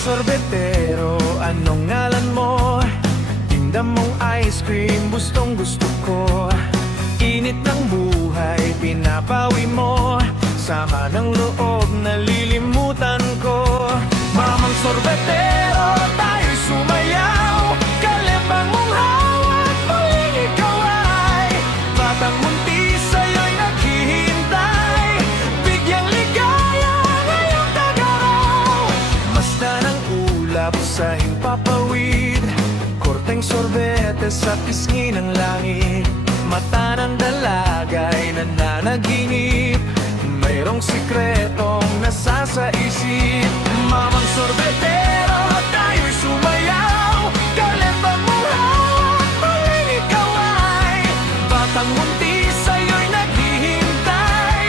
sorbetero, anong ngalan mo? Tinda mong ice cream, gustong gusto ko. Init ng buhay, pinapawi mo. Sama ng loob, nalilimutan ko. Mamang sorbetero, tayo'y sumayaw. Kalembang mong hawak, muling ikaw ay batang munti sa'yo'y naghihintay. Bigyang ligaya ngayong tagaraw. Masdan ng ulap sa himpapawid, korteng sorbete sa pisngi ng langit. Mata ng dalaga'y nananaginip, mayroong sikretong nasa sa isip. Mamang sorbetero, tayo'y sumayaw. Kalembang mong hawak, muling ikaw ay batang munti sa'yo'y naghihintay.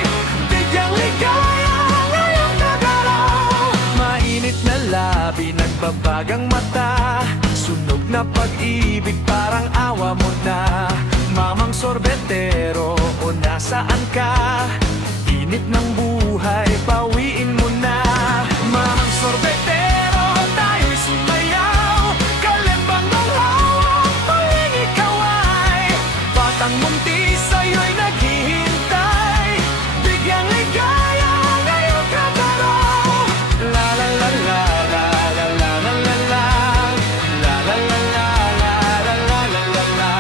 Bigyang ligaya ngayong nagaraw. Mainit na labi, nagbabagang mata. Sunog na pag-ibig, parang awa mo na. Mamang sorbetero, o nasaan ka? Init ng buhay, pawiin mo na. Mamang sorbetero, tayo'y sumayaw. Kalembang ng hawak, muling ikaw ay batang munti sa'yo'y naghihintay. Bigyang ligaya ngayong kagaraw. La la la la la la la la la la. La la la la la la la la la la.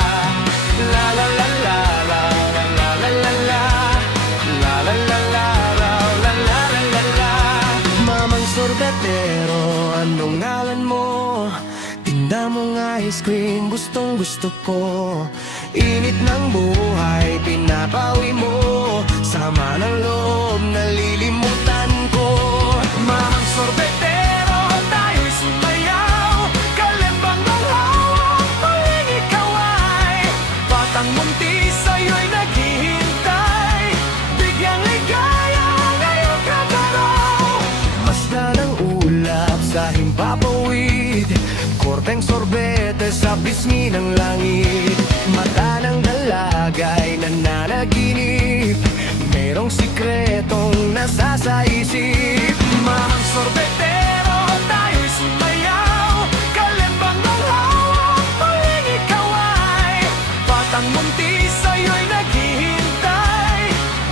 La la la la la la la la la la. La la la la la la la la la. Mamang sorbetero, anong ngalan mo? Tinda mong ice cream, gustong gusto ko. Init ng buhay, pinapawi mo. Sama ng loob, nalilimutan ko. Mamang sorbetero, tayo'y sumayaw. Kalembang ng hawak, muling ikaw ay batang munti sa'yo'y naghihintay. Bigyang ligaya ngayong kagaraw. Masdan ng ulap sa himpapawid, korteng sorbete sa pisngi ng langit. Mata ng dalaga'y nananaginip, mayroong sikretong nasa sa isip. Mamang sorbetero, tayo'y sumayaw. Kalembang ng hawak, muling ikaw ay batang munti sa'yo'y naghihintay.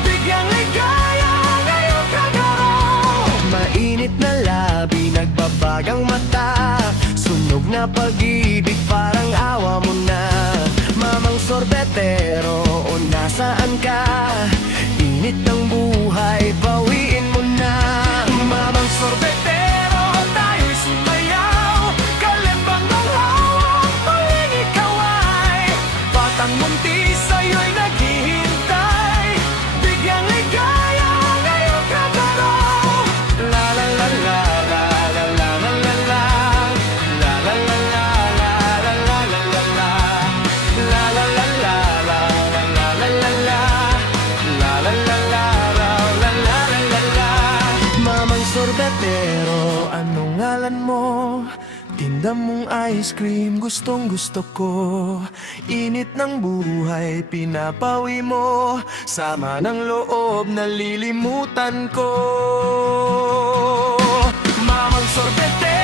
Bigyang ligaya ngayong kagaraw. Mainit na labi, nagbabagang mata. Sunog na pag-ibig, parang awa mo na. Mamang sorbetero, o nasaan ka? Init ng buhay, pawiin mo na. Mamang sorbetero, tayo'y sumayaw. Kalembang ng hawak, muling ikaw ay batang munti sa'yo'y naghihintay. Bigyang ligaya ngayong kagaraw. La la la la la la la la la la. La la la la la la la la la la. La la la la la la la la la la. La la la la la la la la la. Mamang sorbetero, anong ngalan mo? Tinda mong ice cream, gustong gusto ko. Init ng buhay, pinapawi mo. Sama ng loob, nalilimutan ko. Mamang sorbetero,